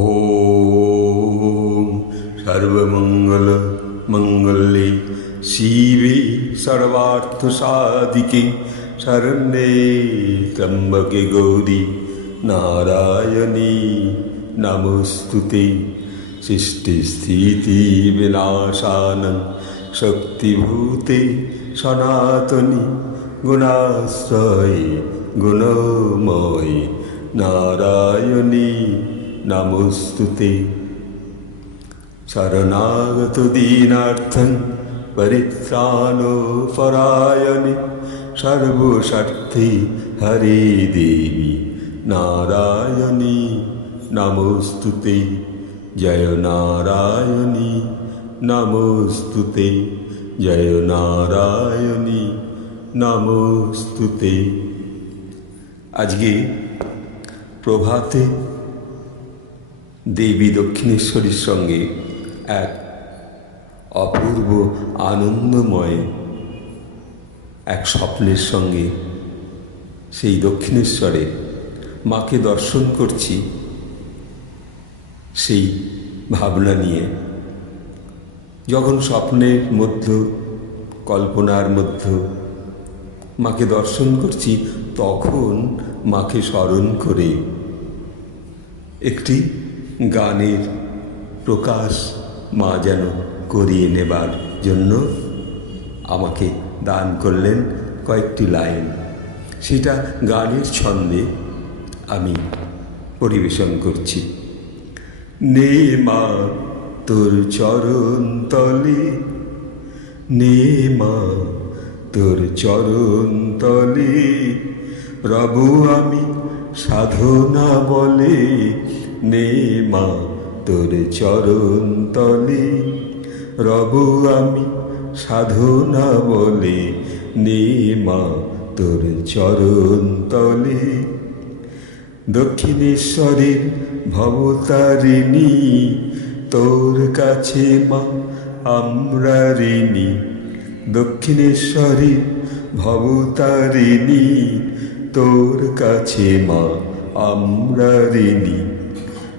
ॐ सर्वमङ्गल मङ्गले शिवे सर्वार्थसाधिके शरण्ये त्र्यम्बके गौरी नारायणी नमोऽस्तु ते सृष्टिस्थितिविनाशानं शक्तिभूते सनातनि गुणाश्रये गुणमयि नारायणी নমস্তুতে শরণাগত দীনার্থং পরিত্রাণ পরায়ণে সর্বস্বার্থে হরে দেবী নারায়ণী নমস্তুতে জয় নারায়ণী নমস্তুতে জয় নারায়ণী নমস্তুতে আজকে প্রভাতে দেবী দক্ষিণেশ্বরীর সঙ্গে এক অপূর্ব আনন্দময় এক স্বপ্নের সঙ্গে সেই দক্ষিণেশ্বরে মাকে দর্শন করছি, সেই ভাবনা নিয়ে। যখন স্বপ্নের মধ্য, কল্পনার মধ্য মাকে দর্শন করছি, তখন মাকে স্মরণ করে একটি গানের প্রকাশ মা যেন করিয়ে নেবার জন্য আমাকে দান করলেন কয়েকটি লাইন। সেটা গানের ছন্দে আমি পরিবেশন করছি। নে মা, তোর চরণ তলে। নে মা, তোর চরণ তলে। রবু আমি সাধনা বলে নে মা তোর চরণ তলে। রবু আমি সাধনা বলে নে মা তোর চরণ তলে। দক্ষিণেশ্বরের ভবতারিণী, তোর কাছে মা, আমরা ঋণী। দক্ষিণেশ্বরী ভবতারিণী, তোর কাছে মা, আমরা ঋণী।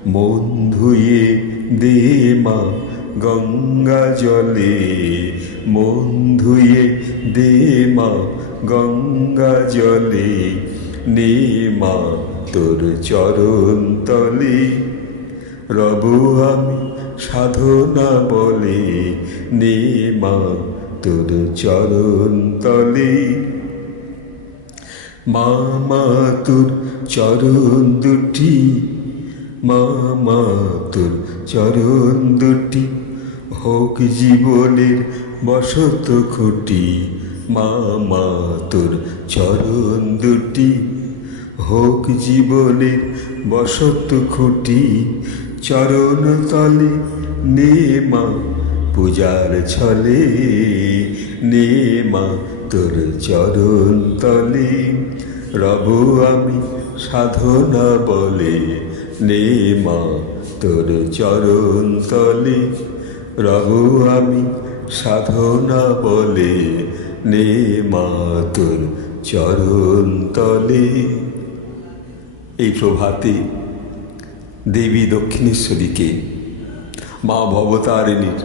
মন ধুয়ে দে মা গঙ্গা জলে। মন ধুয়ে দে মা গঙ্গা জলে। নে মা তোর চরণ তলে। রব আমি সাধনা বলে। নে মা তোর চরণ তলে। মা তোর চরণ দুটি মা তোর চরণ দুটি হোক জীবনের বসত খুঁটি। মা তোর চরণ দুটি হোক জীবনের বসত খুঁটি। চরণ তলে নে মা পূজার ছলে নে মা তোর চরণ তলে। রব আমি সাধনা বলে মা তোর চরণ তলে রব আমি সাধনা বলে নে মা তোর চরণ তলে এই প্রভাতে দেবী দক্ষিণেশ্বরীকে মা ভবতারিণীর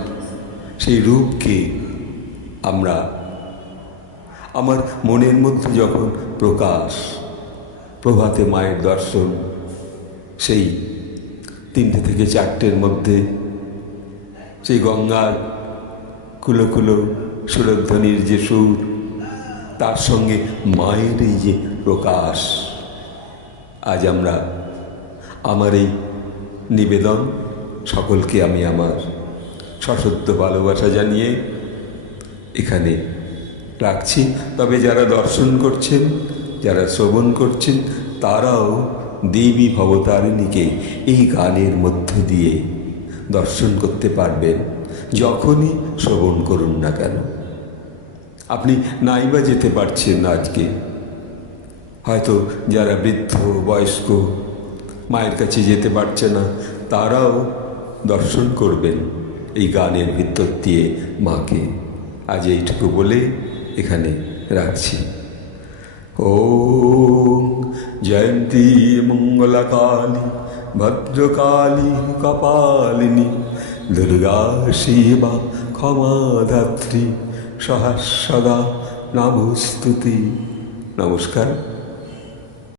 সেই রূপকে আমরা আমার মনের মধ্যে যখন প্রকাশ, প্রভাতে মায়ের দর্শন সেই তিনটে থেকে চারটের মধ্যে সেই গঙ্গার কুলো কুলো সুরধ্বনির যে সুর, তার সঙ্গে মায়ের এই যে প্রকাশ। আজ আমরা আমার এই নিবেদন সকলকে আমি আমার সশব্দ ভালোবাসা জানিয়ে এখানে রাখছি। তবে যারা দর্শন করছেন, যারা শ্রবণ করছেন, তারাও দেবী ভবতারিণীকে এই গানের মধ্য দিয়ে দর্শন করতে পারবেন, যখনই শ্রবণ করুন না কেন। আপনি নাইবা যেতে পারছেন আজকে। হয়তো যারা বৃদ্ধ, বয়স্ক, মায়ের কাছে যেতে পারছে না, তারাও দর্শন করবেন এই গানের ভিতর দিয়ে মাকে। আজ এইটুকু বলে এখানে রাখছি। ও জয়ন্তী মঙ্গলাকালী ভদ্রকালী কপালিনী দুর্গা শিবা ক্ষমাধাত্রী সহাস্যদা নমস্তুতি নমস্কার